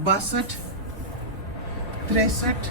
62, 63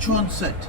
64,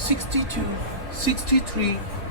62, 63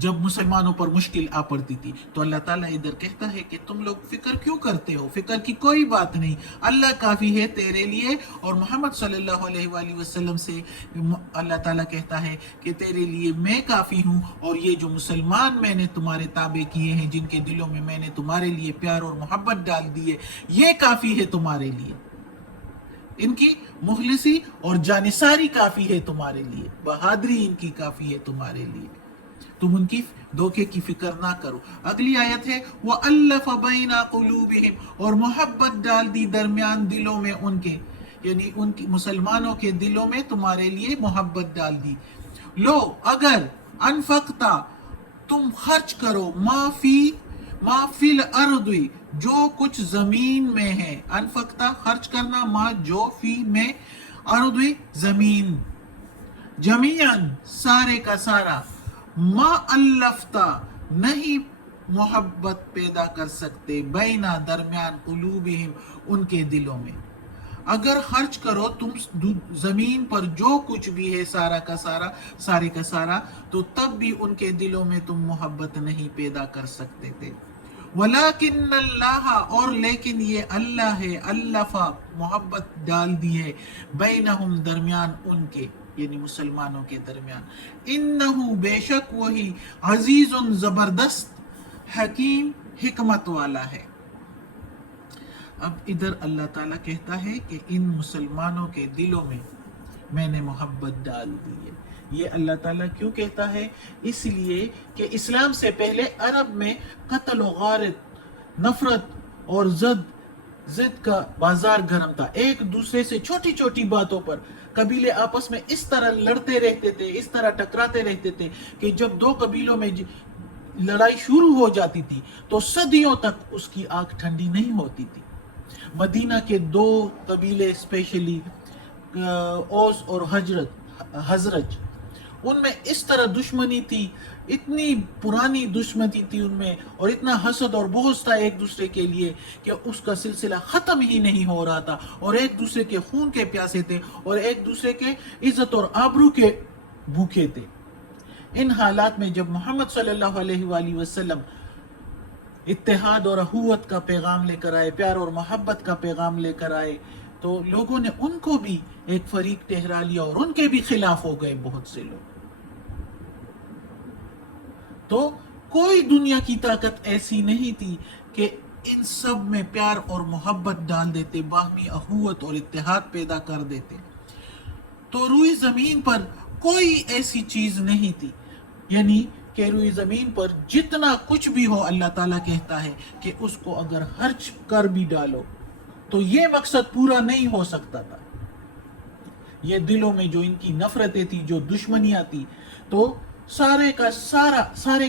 جب مسلمانوں پر مشکل آ پڑتی تھی تو اللہ تعالیٰ ادھر کہتا ہے کہ تم لوگ فکر کیوں کرتے ہو، فکر کی کوئی بات نہیں، اللہ کافی ہے تیرے لیے. اور محمد صلی اللہ علیہ وآلہ وسلم سے اللہ تعالیٰ کہتا ہے کہ تیرے لیے میں کافی ہوں، اور یہ جو مسلمان میں نے تمہارے تابع کیے ہیں، جن کے دلوں میں میں نے تمہارے لیے پیار اور محبت ڈال دی ہے، یہ کافی ہے تمہارے لیے. ان کی مخلصی اور جانثاری کافی ہے تمہارے لیے، بہادری ان کی کافی ہے تمہارے لیے، تم ان کی دھوکے کی فکر نہ کرو. اگلی آیت ہے وَأَلَّفَ بَيْنَ قُلُوبِهِمْ، اور محبت ڈال دی درمیان دلوں میں ان کے، یعنی ان کی مسلمانوں کے دلوں میں تمہارے لیے محبت ڈال دی. لو اگر انفقتا تم خرچ کرو ما فی الارض جو کچھ زمین میں ہے، انفقتا خرچ کرنا، ما جو فی میں، ارض زمین، جمیعاً سارے کا سارا، ما الفتا نہیں محبت پیدا کر سکتے، بینا درمیان، قلوبہم ان کے دلوں میں. اگر خرچ کرو تم زمین پر جو کچھ بھی ہے سارا کا سارا، سارے کا سارا، تو تب بھی ان کے دلوں میں تم محبت نہیں پیدا کر سکتے تھے. وَلَكِنَّ اللَّهَ، اور لیکن یہ اللہ ہے، الفا محبت ڈال دی ہے، بینہم درمیان ان کے، یعنی مسلمانوں کے درمیان. انہو بے شک وہی، عزیز زبردست، حکیم حکمت والا ہے. اب ادھر اللہ تعالیٰ کہتا ہے کہ ان مسلمانوں کے دلوں میں نے محبت ڈال دی ہے. یہ اللہ تعالیٰ کیوں کہتا ہے؟ اس لیے کہ اسلام سے پہلے عرب میں قتل و غارت، نفرت اور ضد کا بازار گرم تھا. ایک دوسرے سے چھوٹی چھوٹی باتوں پر قبیلے آپس میں اس طرح لڑتے رہتے تھے، اس طرح ٹکراتے رہتے تھے کہ جب دو قبیلوں میں لڑائی شروع ہو جاتی تھی تو صدیوں تک اس کی آنکھ ٹھنڈی نہیں ہوتی تھی. مدینہ کے دو قبیلے اسپیشلی اوس اور حضرج، ان میں اس طرح دشمنی تھی، اتنی پرانی دشمنی تھی ان میں، اور اتنا حسد اور بغض تھا ایک دوسرے کے لیے کہ اس کا سلسلہ ختم ہی نہیں ہو رہا تھا، اور ایک دوسرے کے خون کے پیاسے تھے، اور ایک دوسرے کے عزت اور آبرو کے بھوکے تھے. ان حالات میں جب محمد صلی اللہ علیہ وآلہ وسلم اتحاد اور اخوت کا پیغام لے کر آئے، پیار اور محبت کا پیغام لے کر آئے، تو لوگوں نے ان کو بھی ایک فریق ٹھہرا لیا، اور ان کے بھی خلاف ہو گئے بہت سے لوگ. تو کوئی دنیا کی طاقت ایسی نہیں تھی کہ ان سب میں پیار اور محبت ڈال دیتے، باہمی اخوت اور اتحاد پیدا کر دیتے. تو روئی زمین پر کوئی ایسی چیز نہیں تھی، یعنی کہ روئی زمین پر جتنا کچھ بھی ہو، اللہ تعالیٰ کہتا ہے کہ اس کو اگر خرچ کر بھی ڈالو تو یہ مقصد پورا نہیں ہو سکتا تھا. یہ دلوں میں جو ان کی نفرتیں تھی، جو دشمنیاں تھی، تو سارے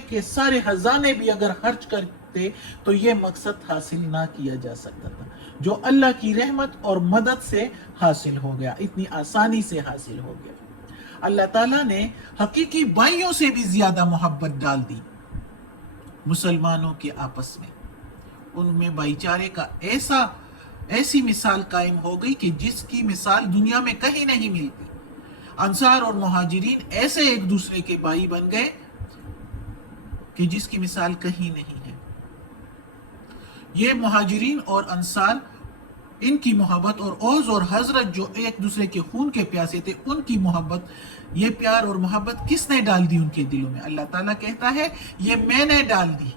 کے سارے خزانے بھی اگر خرچ کرتے تو یہ مقصد حاصل نہ کیا جا سکتا تھا، جو اللہ کی رحمت اور مدد سے حاصل ہو گیا، اتنی آسانی سے حاصل ہو گیا. اللہ تعالیٰ نے حقیقی بھائیوں سے بھی زیادہ محبت ڈال دی مسلمانوں کے آپس میں. ان میں بھائی چارے کا ایسی مثال قائم ہو گئی کہ جس کی مثال دنیا میں کہیں نہیں ملتی. انصار اور مہاجرین ایسے ایک دوسرے کے بھائی بن گئے کہ جس کی مثال کہیں نہیں ہے. یہ مہاجرین اور انصار، ان کی محبت، اور اوس اور حضرت جو ایک دوسرے کے خون کے پیاسے تھے، ان کی محبت، یہ پیار اور محبت کس نے ڈال دی ان کے دلوں میں؟ اللہ تعالیٰ کہتا ہے یہ میں نے ڈال دی،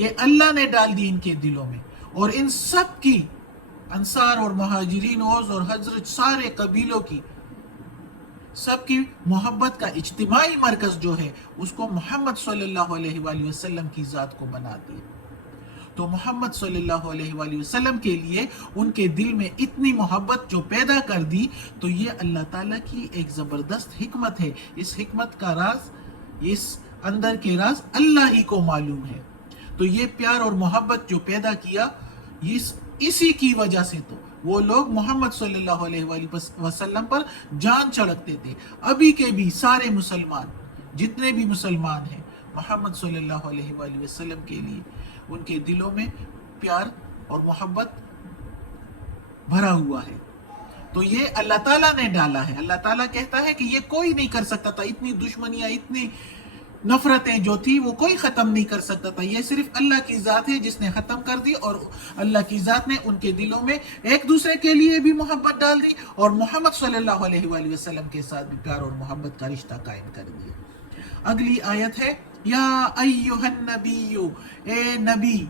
یہ اللہ نے ڈال دی ان کے دلوں میں. اور ان سب کی، انصار اور مہاجرین، اوس اور حضرت، سارے قبیلوں کی، سب کی محبت کا اجتماعی مرکز جو ہے، اس کو محمد صلی اللہ علیہ وآلہ وسلم کی ذات کو بنا دیا. تو محمد صلی اللہ علیہ وآلہ وسلم کے لیے ان کے دل میں اتنی محبت جو پیدا کر دی، تو یہ اللہ تعالیٰ کی ایک زبردست حکمت ہے. اس حکمت کا راز، اس اندر کے راز اللہ ہی کو معلوم ہے. تو یہ پیار اور محبت جو پیدا کیا، اسی کی وجہ سے تو وہ لوگ محمد صلی اللہ علیہ وآلہ وسلم پر جان چھڑکتے تھے. ابھی کے بھی سارے مسلمان، جتنے بھی مسلمان ہیں، محمد صلی اللہ علیہ وآلہ وسلم کے لیے ان کے دلوں میں پیار اور محبت بھرا ہوا ہے. تو یہ اللہ تعالیٰ نے ڈالا ہے. اللہ تعالیٰ کہتا ہے کہ یہ کوئی نہیں کر سکتا تھا. اتنی دشمنیاں، اتنی نفرتیں جو تھی وہ کوئی ختم نہیں کر سکتا تھا. یہ صرف اللہ کی ذات ہے جس نے ختم کر دی, اور اللہ کی ذات نے ان کے دلوں میں ایک دوسرے کے لیے بھی محبت ڈال دی, اور محمد صلی اللہ علیہ وآلہ وسلم کے ساتھ بھی پیار اور محبت کا رشتہ قائم کر دیا. اگلی آیت ہے یا ایھا النبی, اے نبی,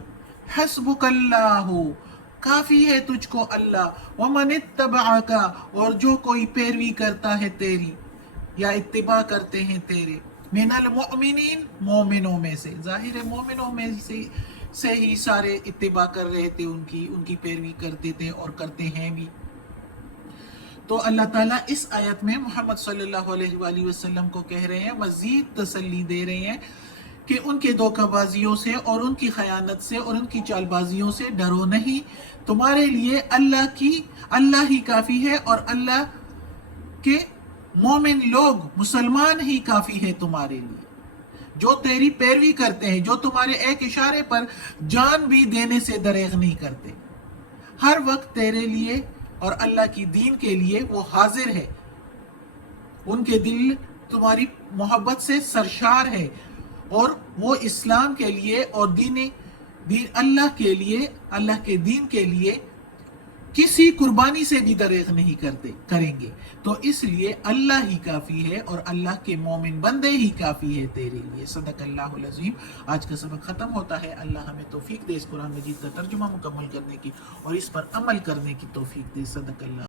حسبک اللہ, کافی ہے تجھ کو اللہ, ومن اتبعک, اور جو کوئی پیروی کرتا ہے تیری یا اتباع کرتے ہیں تیرے, من المؤمنین, مومنوں میں سے, ظاہر ہے مومنوں میں سے ہی سارے اتباع کر رہے تھے, ان کی پیروی کرتے تھے اور کرتے ہیں بھی. تو اللہ تعالیٰ اس آیت میں محمد صلی اللہ علیہ وآلہ وسلم کو کہہ رہے ہیں, مزید تسلی دے رہے ہیں کہ ان کے دھوکہ بازیوں سے اور ان کی خیانت سے اور ان کی چال بازیوں سے ڈرو نہیں, تمہارے لیے اللہ ہی کافی ہے, اور اللہ کے مومن لوگ, مسلمان ہی کافی ہے تمہارے لیے, جو تیری پیروی کرتے ہیں, جو تمہارے ایک اشارے پر جان بھی دینے سے دریغ نہیں کرتے, ہر وقت تیرے لیے اور اللہ کی دین کے لیے وہ حاضر ہے, ان کے دل تمہاری محبت سے سرشار ہے, اور وہ اسلام کے لیے اور دین اللہ کے لیے, اللہ کے دین کے لیے کسی قربانی سے بھی دریغ نہیں کریں گے. تو اس لیے اللہ ہی کافی ہے, اور اللہ کے مومن بندے ہی کافی ہے تیرے لیے. صدق اللہ العظیم. آج کا سبق ختم ہوتا ہے. اللہ ہمیں توفیق دے اس قرآن مجید کا ترجمہ مکمل کرنے کی اور اس پر عمل کرنے کی توفیق دے. صدق اللہ.